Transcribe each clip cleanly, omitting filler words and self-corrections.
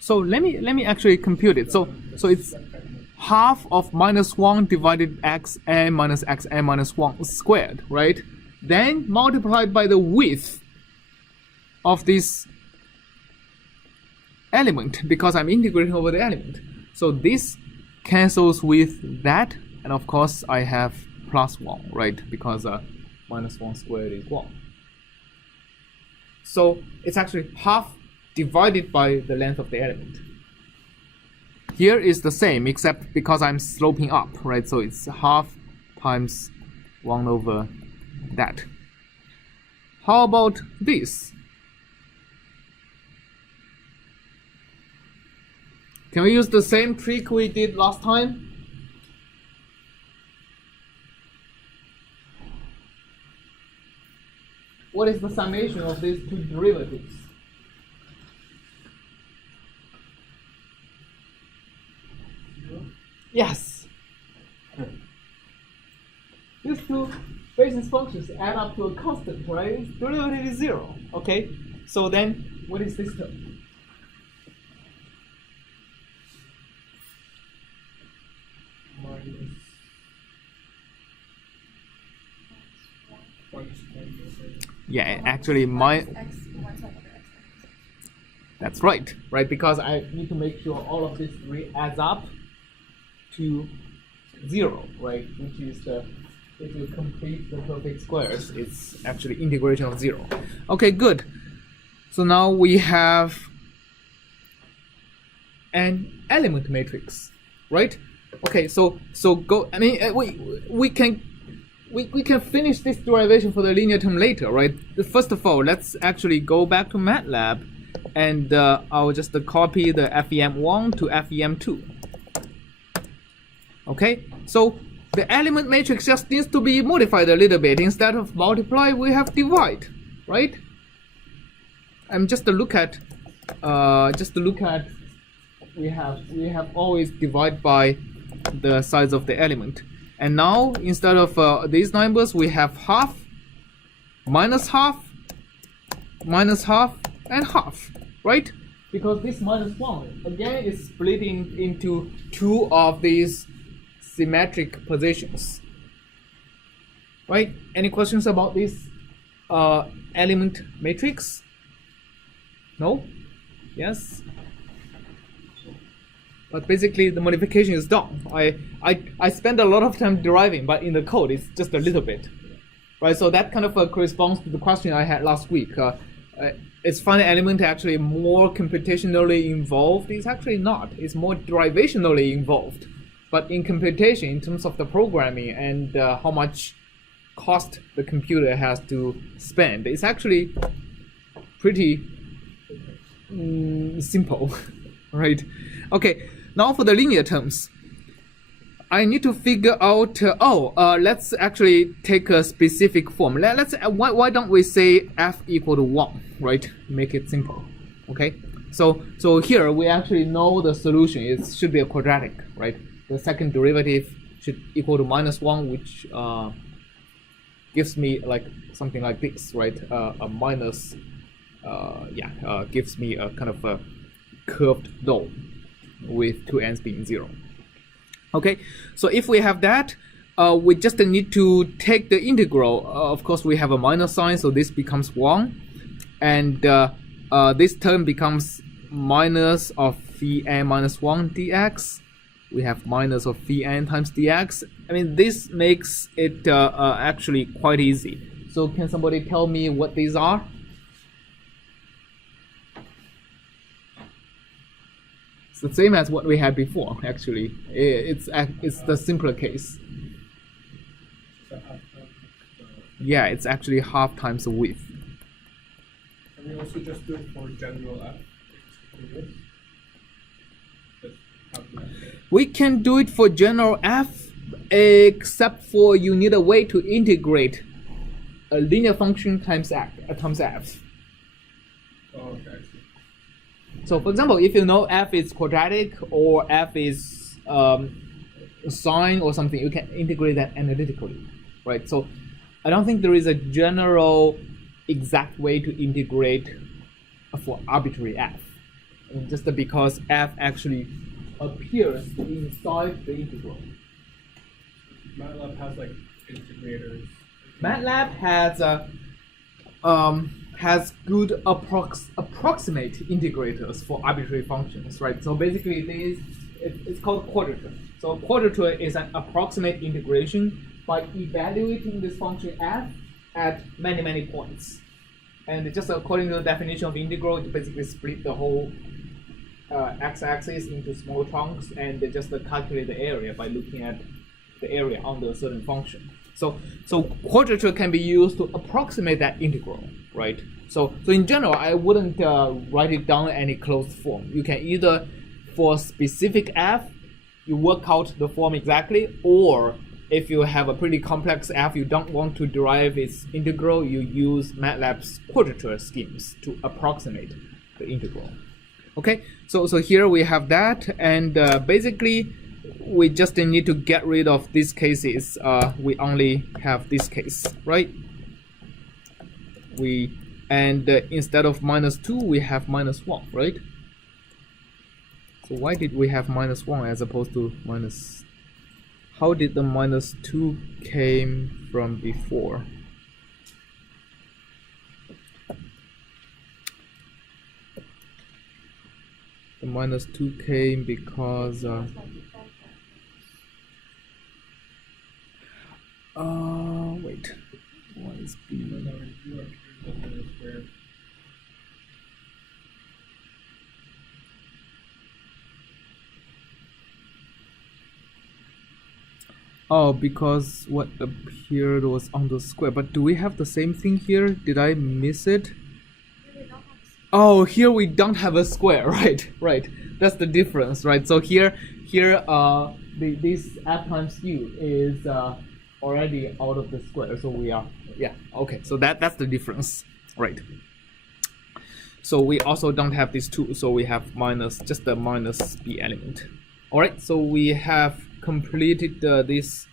So let me actually compute it. So it's half of -1 divided xn minus xn minus 1 squared, right? Then multiplied by the width of this element, because I'm integrating over the element. So this cancels with that, and of course I have +1, right? Because -1 squared is 1. So it's actually half divided by the length of the element. Here is the same, except because I'm sloping up, right? So it's half times 1 over that. How about this? Can we use the same trick we did last time? What is the summation of these two derivatives? Yes. These two basis functions add up to a constant, right? Derivative is 0. Okay. So then, what is this term? Yeah, actually that's right, because I need to make sure all of this adds up to 0, right? Which is if you complete the perfect squares, it's actually integration of 0. Okay, good. So now we have an element matrix, right? Okay, so go. I mean, we can finish this derivation for the linear term later, right? First of all, let's actually go back to MATLAB, and I'll just copy the FEM1 to FEM2. Okay, so the element matrix just needs to be modified a little bit. Instead of multiply, we have divide, right? And just to look at, we have always divide by the size of the element. And now, instead of these numbers, we have half, minus half, and half, right? Because this -1, again, is splitting into two of these symmetric positions, right? Any questions about this element matrix? No? Yes? But basically, the modification is done. I spend a lot of time deriving, but in the code, it's just a little bit, right? So that kind of corresponds to the question I had last week. Is finite element actually more computationally involved? It's actually not. It's more derivationally involved. But in computation, in terms of the programming and how much cost the computer has to spend, it's actually pretty simple, right? Okay. Now for the linear terms, I need to figure out. Let's actually take a specific form. Why don't we say f equal to 1, right? Make it simple. Okay. So here we actually know the solution. It should be a quadratic, right? The second derivative should equal to -1, which gives me like something like this, right? A minus, gives me a kind of a curved dome with two ends being 0. Okay, so if we have that, we just need to take the integral. Of course, we have a minus sign, so this becomes 1, and this term becomes minus of phi n minus 1 dx. We have minus of phi n times dx. I mean, this makes it actually quite easy. So can somebody tell me what these are? It's the same as what we had before, actually. It's the simpler case. Yeah, it's actually half times the width. Can we also just do it for general f? We can do it for general f, except for you need a way to integrate a linear function times f. Oh, okay. So for example, if you know f is quadratic or f is sine or something, you can integrate that analytically, right? So I don't think there is a general exact way to integrate for arbitrary f. And just because f actually appears inside the integral. MATLAB has like integrators. MATLAB has good approximate integrators for arbitrary functions, right? So basically, it's called quadrature. So quadrature is an approximate integration by evaluating this function f at many points. And just according to the definition of integral, you basically split the whole x-axis into small chunks and just calculate the area by looking at the area under a certain function. So quadrature can be used to approximate that integral, right? So in general, I wouldn't write it down in any closed form. You can either, for specific f, you work out the form exactly, or if you have a pretty complex f, you don't want to derive its integral, you use MATLAB's quadrature schemes to approximate the integral. Okay, so here we have that, and basically we just need to get rid of these cases. We only have this case, right? Instead of -2, we have -1, right? So why did we have -1 as opposed to minus? How did the -2 came from before? The -2 came because wait, what is B? Oh, because what appeared was on the square. But do we have the same thing here? Did I miss it? Oh, here we don't have a square, right? Right. That's the difference, right? So here, this f times u is already out of the square. So we are, yeah, okay. So that's the difference, right? So we also don't have these two. So we have just the minus b element. All right. So we have completed this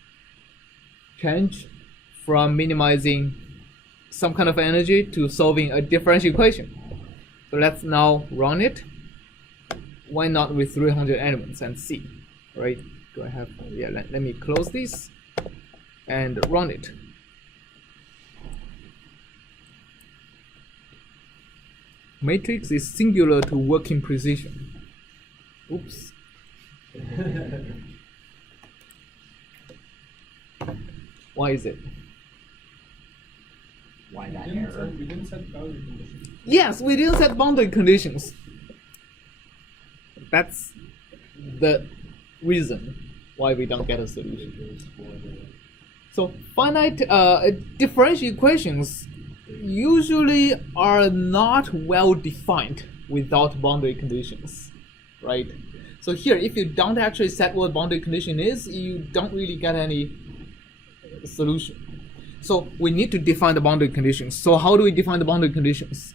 change from minimizing some kind of energy to solving a differential equation. So let's now run it. Why not with 300 elements and see, right? Do I have, yeah, let me close this and run it. Matrix is singular to working precision. Oops. Why is it? Why that error? We didn't set boundary conditions. Yes, we didn't set boundary conditions. That's the reason why we don't get a solution. So finite differential equations usually are not well defined without boundary conditions, right? So here, if you don't actually set what boundary condition is, you don't really get any solution. So we need to define the boundary conditions. So how do we define the boundary conditions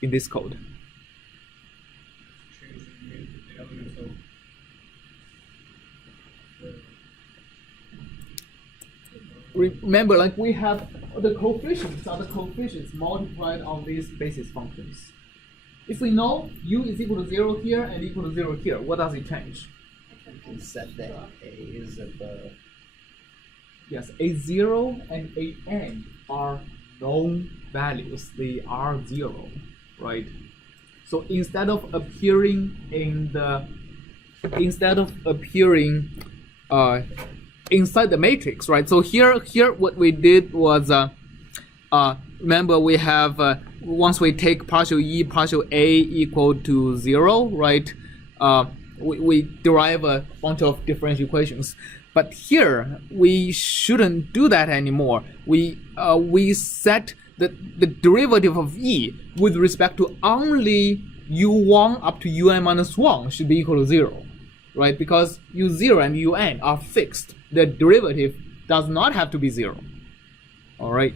in this code? Change the elements of Remember, like we have the coefficients are the coefficients multiplied on these basis functions. If we know u is equal to 0 here and equal to 0 here, what does it change? And set the a's at the Yes, a0 and an are known values. They are 0, right? So instead of appearing inside the matrix, right? So here what we did was remember we have once we take partial e partial a equal to 0, right? We derive a bunch of differential equations. But here we shouldn't do that anymore. We set the derivative of e with respect to only u1 up to un minus 1 should be equal to 0, right? Because u0 and un are fixed. The derivative does not have to be 0. All right.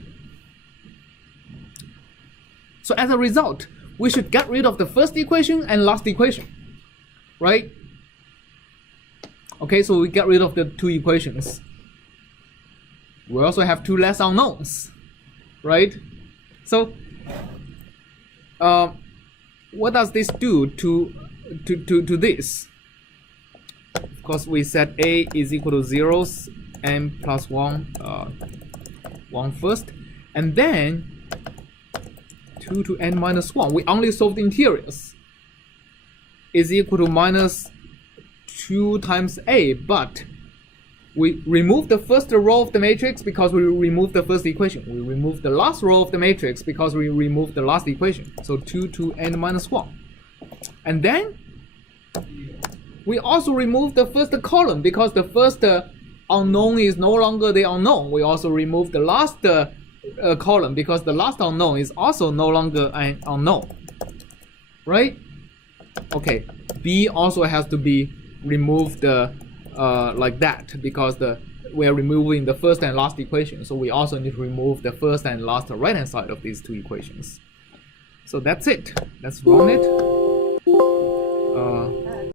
So as a result, we should get rid of the first equation and last equation, right? Okay, so we get rid of the two equations. We also have two less unknowns, right? So what does this do to this? Of course, we set a is equal to 0, n plus 1, 1 first, and then 2 to n minus 1. We only solve the interiors. Is equal to minus 2 times a, but we remove the first row of the matrix because we remove the first equation. We remove the last row of the matrix because we remove the last equation. So 2 to n minus 1. And then we also remove the first column because the first unknown is no longer the unknown. We also remove the last column because the last unknown is also no longer an unknown. Right? Okay, B also has to be removed like that because we are removing the first and last equation. So we also need to remove the first and last right hand side of these two equations. So that's it. Let's run it.